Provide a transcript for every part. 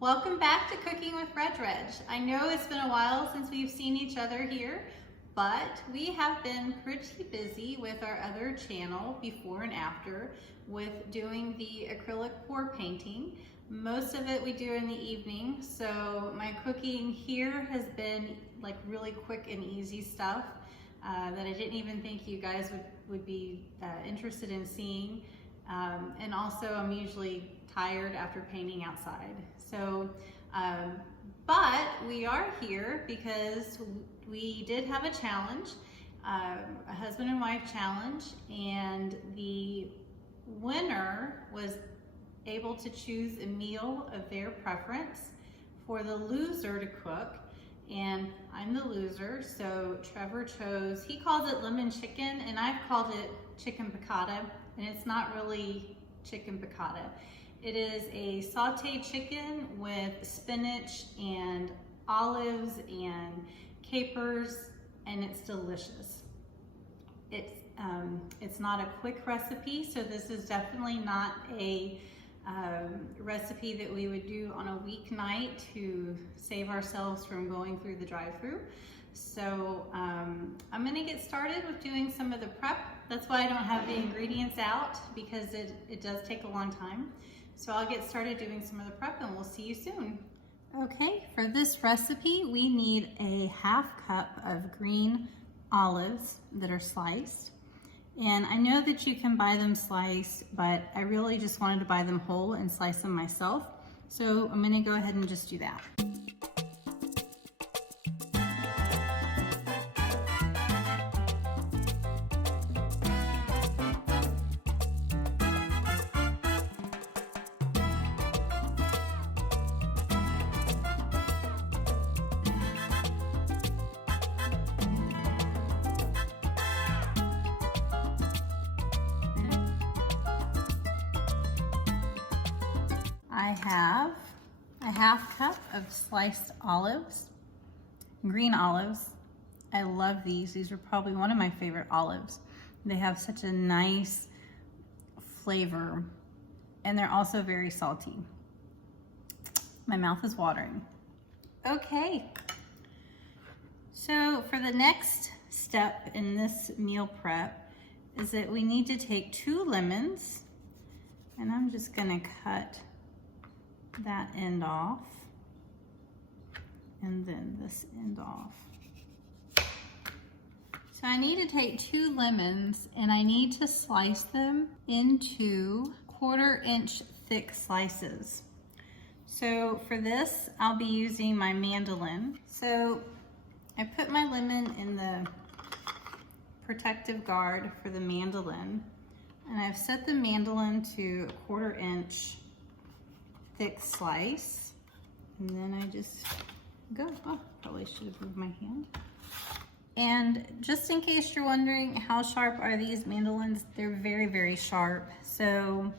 Welcome back to Cooking with RegReg. I know it's been a while since we've seen each other here, but we have been pretty busy with our other channel before and after with doing the acrylic pour painting. Most of it we do in the evening, so my cooking here has been like really quick and easy stuff that I didn't even think you guys would be interested in seeing. And also I'm usually tired after painting outside. So, but we are here because we did have a challenge, a husband and wife challenge, and the winner was able to choose a meal of their preference for the loser to cook. And I'm the loser, so Trevor chose, he calls it lemon chicken, and I've called it chicken piccata, and it's not really chicken piccata. It is a sauteed chicken with spinach and olives and capers, and it's delicious. It's not a quick recipe, so this is definitely not a recipe that we would do on a weeknight to save ourselves from going through the drive-thru. So I'm gonna get started with doing some of the prep. That's why I don't have the ingredients out, because it does take a long time. So I'll get started doing some of the prep and we'll see you soon. Okay, for this recipe, we need a ½ cup of green olives that are sliced. And I know that you can buy them sliced, but I really just wanted to buy them whole and slice them myself. So I'm gonna go ahead and just do that. I have a ½ cup of sliced olives, green olives. I love these. These are probably one of my favorite olives. They have such a nice flavor, and they're also very salty. My mouth is watering. Okay, so for the next step in this meal prep is that we need to take 2 lemons, and I'm just gonna cut that end off and then this end off. So I need to take 2 lemons and I need to slice them into 1/4 inch thick slices. So for this, I'll be using my mandolin. So I put my lemon in the protective guard for the mandolin, and I've set the mandolin to 1/4 inch thick slice, and then I just go. Oh, probably should have moved my hand. And just in case you're wondering how sharp are these mandolins, they're very, very sharp. So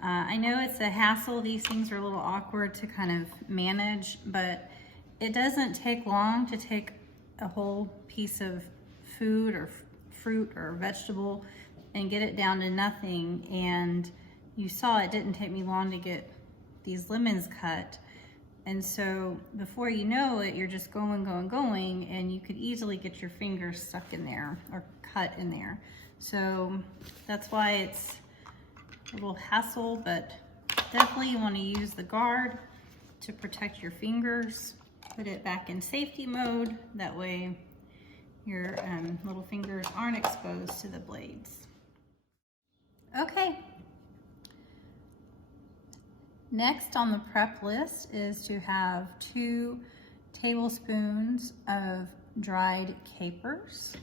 I know it's a hassle. These things are a little awkward to kind of manage, but it doesn't take long to take a whole piece of food or fruit or vegetable and get it down to nothing. And you saw it didn't take me long to get these lemons cut, and so before you know it, you're just going, and you could easily get your fingers stuck in there or cut in there. So that's why it's a little hassle, but definitely you want to use the guard to protect your fingers. Put it back in safety mode, that way your little fingers aren't exposed to the blades. Okay. Next on the prep list is to have 2 tablespoons of dried capers.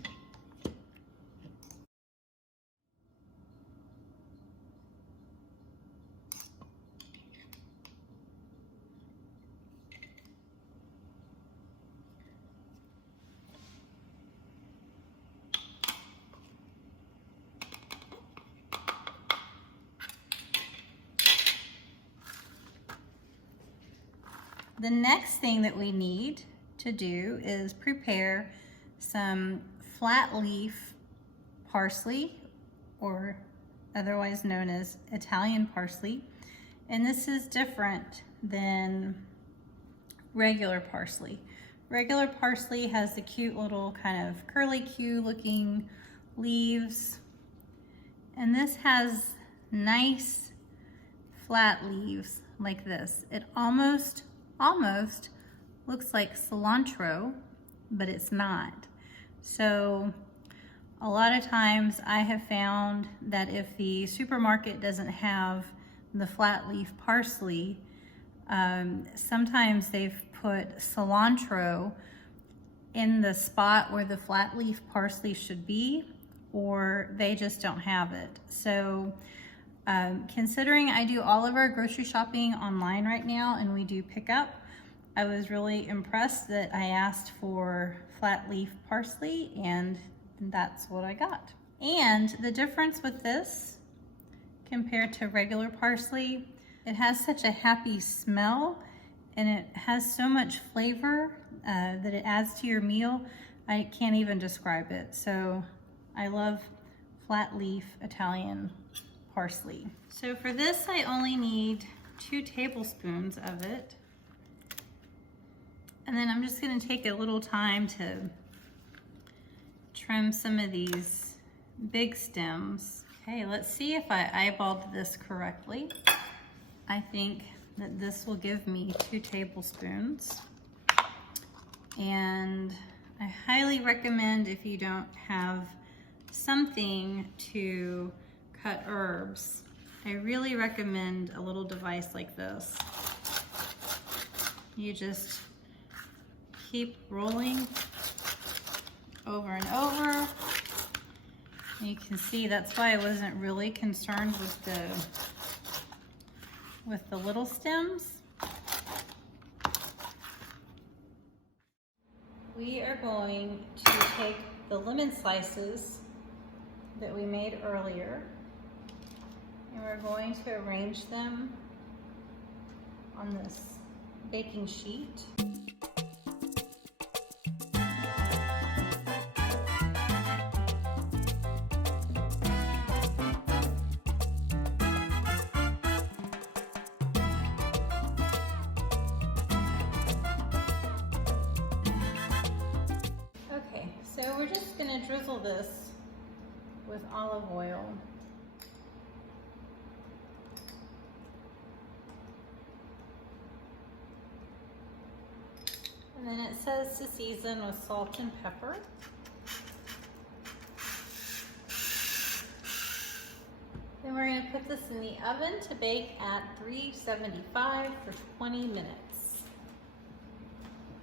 The next thing that we need to do is prepare some flat leaf parsley, or otherwise known as Italian parsley. And this is different than regular parsley. Regular parsley has the cute little kind of curly-Q looking leaves. And this has nice flat leaves like this. It almost looks like cilantro, but it's not. So a lot of times I have found that if the supermarket doesn't have the flat leaf parsley, sometimes they've put cilantro in the spot where the flat leaf parsley should be, or they just don't have it. So considering I do all of our grocery shopping online right now and we do pickup, I was really impressed that I asked for flat leaf parsley and that's what I got. And the difference with this compared to regular parsley, it has such a happy smell and it has so much flavor that it adds to your meal. I can't even describe it. So I love flat leaf Italian parsley. So for this, I only need 2 tablespoons of it. And then I'm just gonna take a little time to trim some of these big stems. Okay, let's see if I eyeballed this correctly. I think that this will give me 2 tablespoons. And I highly recommend, if you don't have something to cut herbs, I really recommend a little device like this. You just keep rolling over and over. And you can see that's why I wasn't really concerned with the little stems. We are going to take the lemon slices that we made earlier and we're going to arrange them on this baking sheet. Okay, so we're just going to drizzle this with olive oil. And then it says to season with salt and pepper. Then we're going to put this in the oven to bake at 375 for 20 minutes.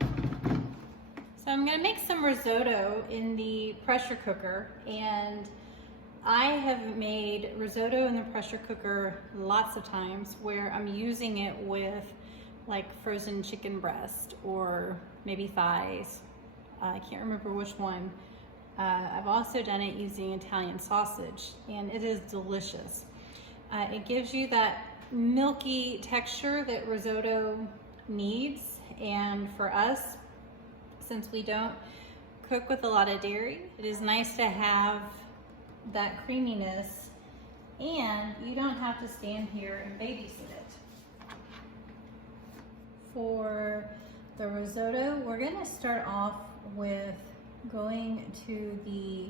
So I'm going to make some risotto in the pressure cooker, and I have made risotto in the pressure cooker lots of times where I'm using it with like frozen chicken breast or maybe thighs. I can't remember which one. I've also done it using Italian sausage, and it is delicious. It gives you that milky texture that risotto needs, and for us, since we don't cook with a lot of dairy, it is nice to have that creaminess, and you don't have to stand here and babysit it. For the risotto, we're gonna start off with going to the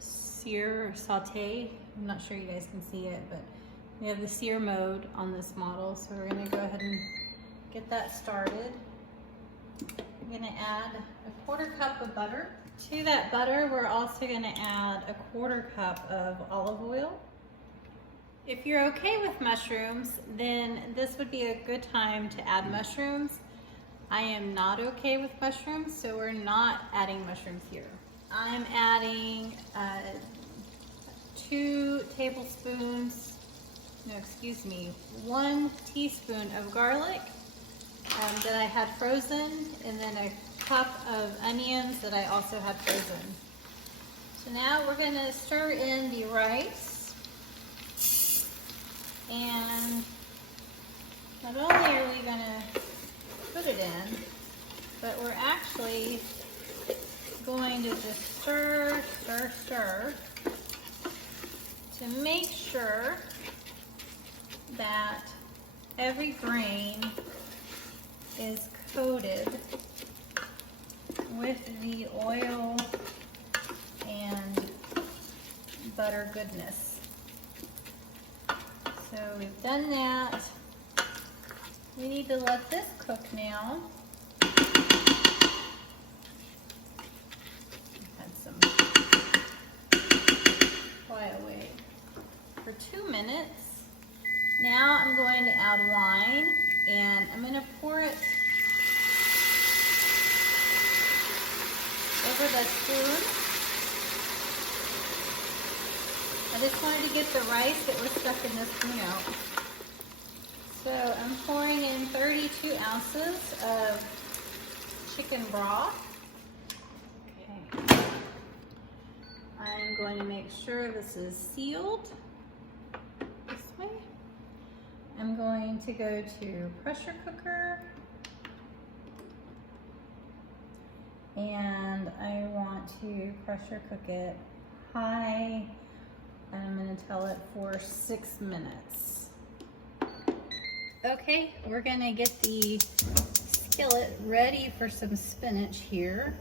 sear saute. I'm not sure you guys can see it, but we have the sear mode on this model, so we're gonna go ahead and get that started. I'm gonna add a 1/4 cup of butter. To that butter, we're also gonna add a 1/4 cup of olive oil. If you're okay with mushrooms, then this would be a good time to add mushrooms. I am not okay with mushrooms, so we're not adding mushrooms here. I'm adding 2 tablespoons, no, excuse me, 1 teaspoon of garlic that I had frozen, and then a cup of onions that I also had frozen. So now we're gonna stir in the rice, and not only are we gonna put it in, but we're actually going to just stir, stir, stir to make sure that every grain is coated with the oil and butter goodness. So we've done that. We need to let this cook now. Had some quiet away for 2 minutes. Now I'm going to add wine, and I'm going to pour it over the spoon. I just wanted to get the rice that was stuck in this spoon out. So I'm pouring in 32 ounces of chicken broth. Okay. I'm going to make sure this is sealed this way. I'm going to go to pressure cooker. And I want to pressure cook it high. And I'm going to tell it for 6 minutes. Okay, we're going to get the skillet ready for some spinach here.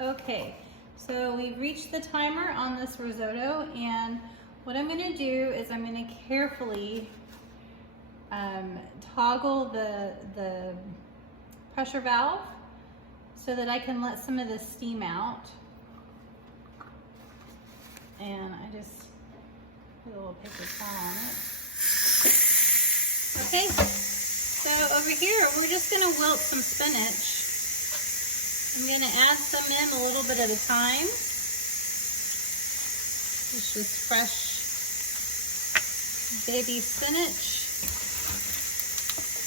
Okay, so we've reached the timer on this risotto, and what I'm going to do is I'm going to carefully toggle the pressure valve so that I can let some of the steam out. And I just put a little paper towel on it. Okay, so over here, we're just gonna wilt some spinach. I'm gonna add some in a little bit at a time. It's just fresh baby spinach.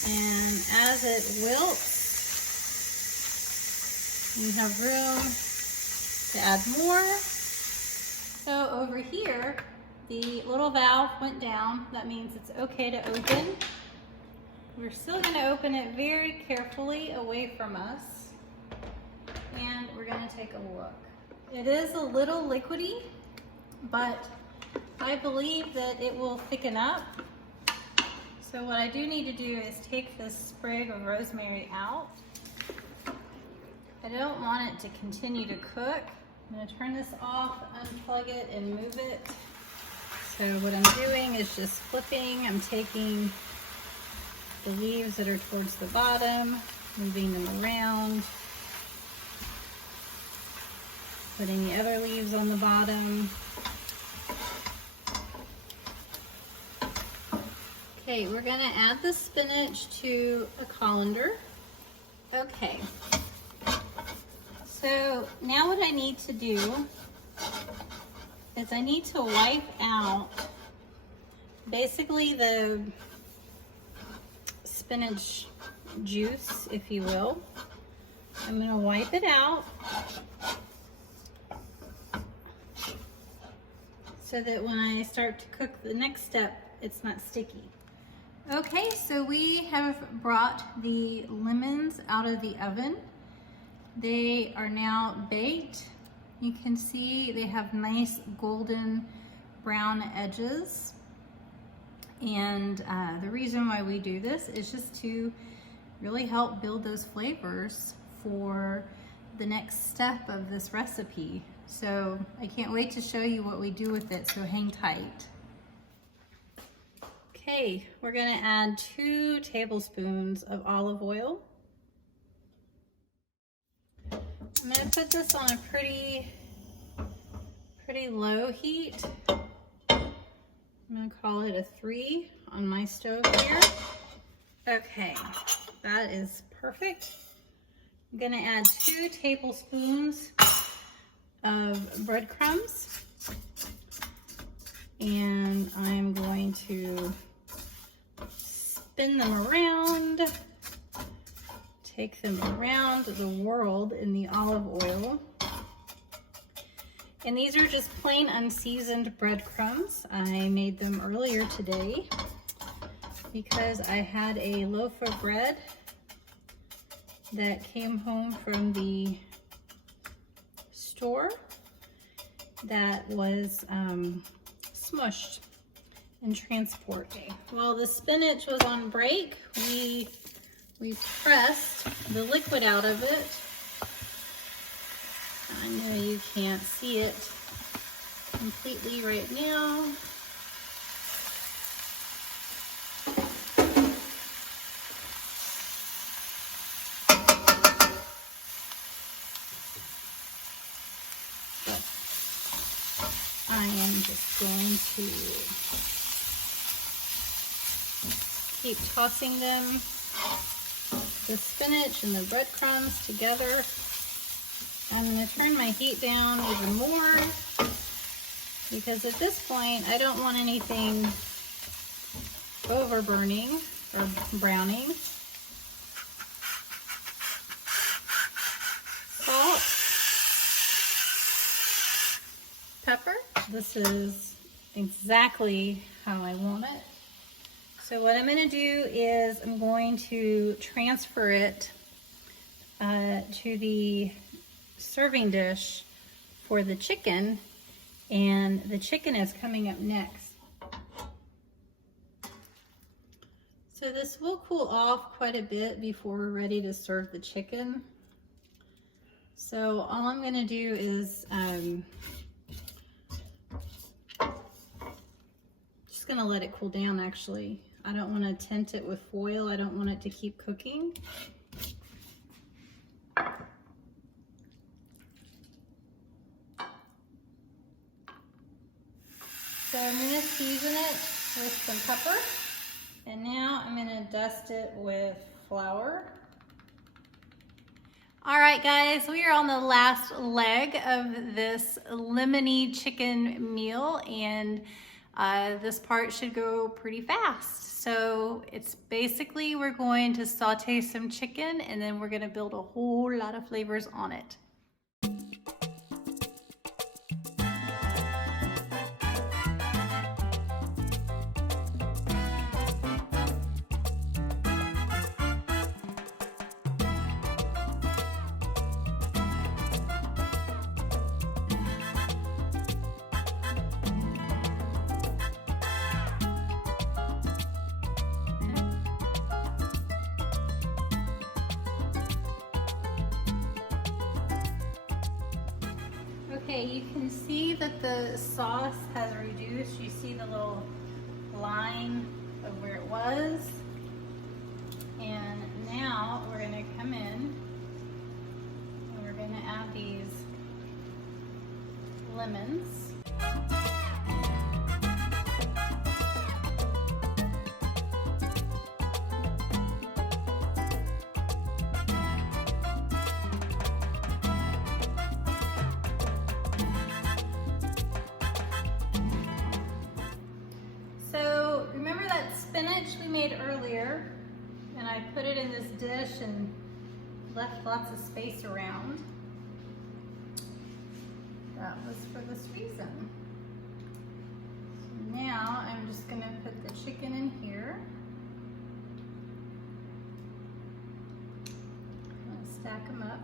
And as it wilts, you have room to add more. So over here, the little valve went down. That means it's okay to open. We're still going to open it very carefully away from us. And we're going to take a look. It is a little liquidy, but I believe that it will thicken up. So what I do need to do is take this sprig of rosemary out. I don't want it to continue to cook. I'm going to turn this off, unplug it, and move it. So what I'm doing is just flipping. I'm taking the leaves that are towards the bottom, moving them around, putting the other leaves on the bottom. Okay, we're going to add the spinach to a colander. Okay. So now what I need to do is I need to wipe out basically the spinach juice, if you will. I'm going to wipe it out so that when I start to cook the next step, it's not sticky. Okay, so we have brought the lemons out of the oven. They are now baked. You can see they have nice golden brown edges. And the reason why we do this is just to really help build those flavors for the next step of this recipe. So I can't wait to show you what we do with it, so hang tight. Okay, we're gonna add 2 tablespoons of olive oil. I'm gonna put this on a pretty low heat. I'm gonna call it a 3 on my stove here. Okay, that is perfect. I'm gonna add 2 tablespoons of breadcrumbs. And I'm going to spin them around, take them around the world in the olive oil. And these are just plain unseasoned breadcrumbs. I made them earlier today because I had a loaf of bread that came home from the store that was smushed in transport. Okay. While the spinach was on break, we We've pressed the liquid out of it. I know you can't see it completely right now. I am just going to keep tossing them, the spinach and the breadcrumbs together. I'm going to turn my heat down even more because at this point I don't want anything over burning or browning. Salt, pepper. This is exactly how I want it. So what I'm going to do is I'm going to transfer it to the serving dish for the chicken, and the chicken is coming up next. So this will cool off quite a bit before we're ready to serve the chicken. So all I'm going to do is just going to let it cool down. Actually, I don't want to tint it with foil. I don't want it to keep cooking. So I'm going to season it with some pepper, and now I'm going to dust it with flour. All right, guys, we are on the last leg of this lemony chicken meal, and this part should go pretty fast. So it's basically we're going to saute some chicken, and then we're going to build a whole lot of flavors on it. Okay, you can see that the sauce has reduced. You see the little line of where it was. And now we're going to come in and we're going to add these lemons. So remember that spinach we made earlier, and I put it in this dish and left lots of space around. That was for this reason. So now I'm just going to put the chicken in here. I'm going to stack them up.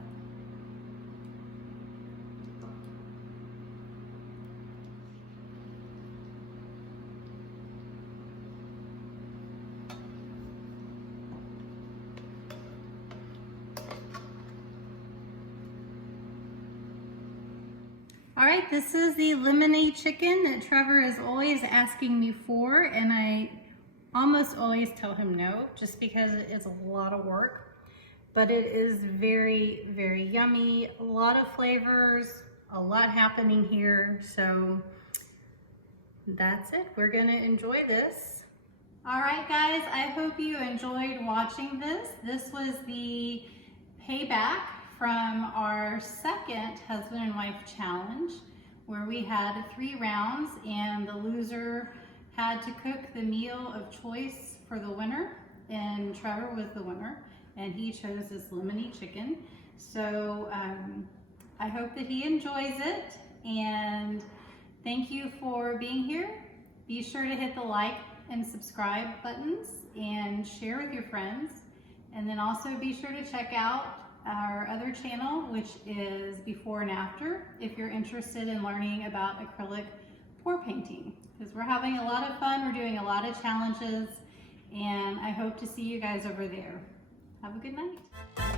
All right, this is the lemony chicken that Trevor is always asking me for, and I almost always tell him no, just because it's a lot of work. But it is very, very yummy, a lot of flavors, a lot happening here. So that's it, we're gonna enjoy this. All right, guys, I hope you enjoyed watching this. This was the payback from our second husband and wife challenge, where we had 3 rounds and the loser had to cook the meal of choice for the winner, and Trevor was the winner and he chose this lemony chicken. So I hope that he enjoys it, and thank you for being here. Be sure to hit the like and subscribe buttons and share with your friends, and then also be sure to check out our other channel, which is before and after, if you're interested in learning about acrylic pour painting, because we're having a lot of fun. We're doing a lot of challenges, and I hope to see you guys over there. Have a good night.